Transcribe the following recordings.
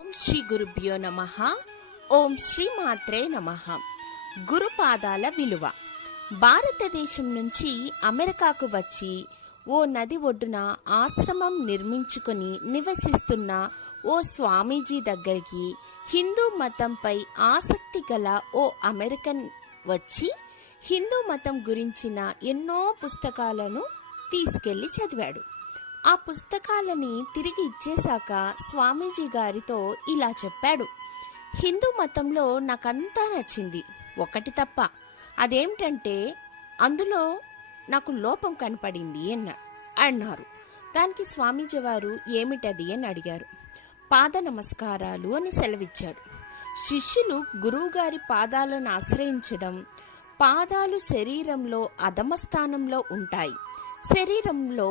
ఓం శ్రీ గురుభ్యో నమః. ఓం శ్రీ మాత్రే నమః. గురుపాదాల విలువ. భారతదేశం నుంచి అమెరికాకు వచ్చి ఓ నది ఒడ్డున ఆశ్రమం నిర్మించుకొని నివసిస్తున్న ఓ స్వామీజీ దగ్గరికి హిందూ మతంపై ఆసక్తి గల ఓ అమెరికన్ వచ్చి హిందూ మతం గురించిన ఎన్నో పుస్తకాలను తీసుకెళ్లి చదివాడు. ఆ పుస్తకాలని తిరిగి ఇచ్చేశాక స్వామీజీ గారితో ఇలా చెప్పాడు: హిందూ మతంలో నాకంతా నచ్చింది, ఒకటి తప్ప. అదేమిటంటే అందులో నాకు లోపం కనపడింది అన్నారు. దానికి స్వామీజీ వారు ఏమిటది అని అడిగారు. పాద నమస్కారాలు అని సెలవిచ్చాడు. శిష్యులు గురువుగారి పాదాలను ఆశ్రయించడం. పాదాలు శరీరంలో అధమ స్థానంలో ఉంటాయి. శరీరంలో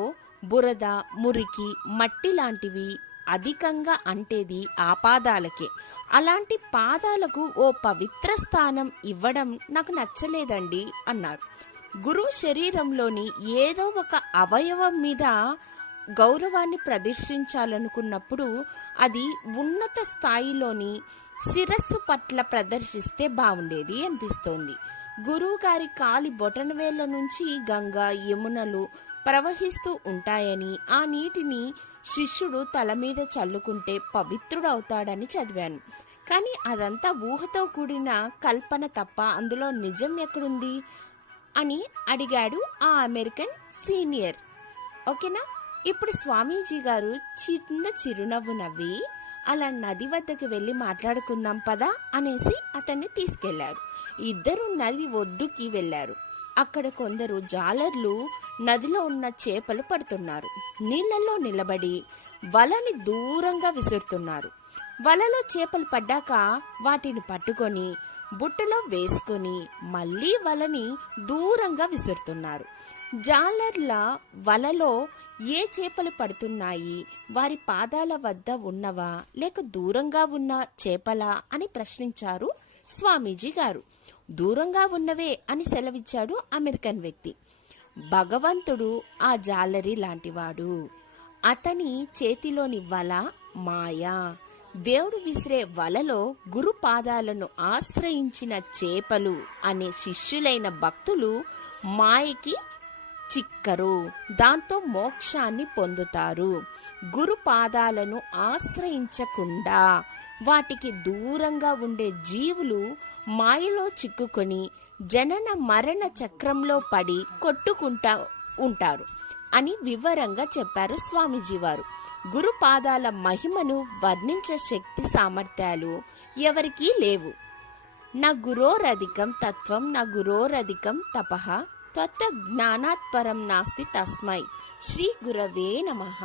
బురద, మురికి, మట్టి లాంటివి అధికంగా అంటేది ఆ పాదాలకే. అలాంటి పాదాలకు ఓ పవిత్ర స్థానం ఇవ్వడం నాకు నచ్చలేదండి అన్నారు. గురువు శరీరంలోని ఏదో ఒక అవయవం మీద గౌరవాన్ని ప్రదర్శించాలనుకున్నప్పుడు అది ఉన్నత స్థాయిలోని శిరస్సు పట్ల ప్రదర్శిస్తే బాగుండేది అనిపిస్తోంది. గురువుగారి కాలి బొటనవేళ్ల నుంచి గంగా, యమునలు ప్రవహిస్తూ ఉంటాయని, ఆ నీటిని శిష్యుడు తల మీద చల్లుకుంటే పవిత్రుడవుతాడని చదివాను. కానీ అదంతా ఊహతో కూడిన కల్పన తప్ప అందులో నిజం ఎక్కడుంది అని అడిగాడు ఆ అమెరికన్ సీనియర్. ఓకేనా? ఇప్పుడు స్వామీజీ గారు చిన్న చిరునవ్వు నవ్వి, అలా నది వద్దకు వెళ్ళి మాట్లాడుకుందాం పదా అనేసి అతన్ని తీసుకెళ్లారు. ఇద్దరు నది ఒడ్డుకి వెళ్ళారు. అక్కడ కొందరు జాలర్లు నదిలో ఉన్న చేపలు పడుతున్నారు. నీళ్లలో నిలబడి వలని దూరంగా విసురుతున్నారు. వలలో చేపలు పడ్డాక వాటిని పట్టుకొని బుట్టలో వేసుకొని మళ్ళీ వలని దూరంగా విసురుతున్నారు. జాలర్ల వలలో ఏ చేపలు పడుతున్నాయి, వారి పాదాల వద్ద ఉన్నవా లేక దూరంగా ఉన్న చేపలా అని ప్రశ్నించారు స్వామీజీ గారు. దూరంగా ఉన్నవే అని సెలవిచ్చాడు అమెరికన్ వ్యక్తి. భగవంతుడు ఆ జాలరి లాంటివాడు. అతని చేతిలోని వల మాయా. దేవుడు విసిరే వలలో గురు పాదాలను ఆశ్రయించిన చేపలు అనే శిష్యులైన భక్తులు మాయకి చిక్కరు, దాంతో మోక్షాన్ని పొందుతారు. గురు పాదాలను ఆశ్రయించకుండా వాటికి దూరంగా ఉండే జీవులు మాయలో చిక్కుకొని జనన మరణ చక్రంలో పడి కొట్టుకుంటా ఉంటారు అని వివరంగా చెప్పారు స్వామీజీ వారు. గురు పాదాల మహిమను వర్ణించే శక్తి సామర్థ్యాలు ఎవరికీ లేవు. నా గురోరధికం తత్వం, నా గురోరధికం తపః, త్వత్త జ్ఞానాత్ పరం నాస్తి తస్మై శ్రీ గురవే నమః.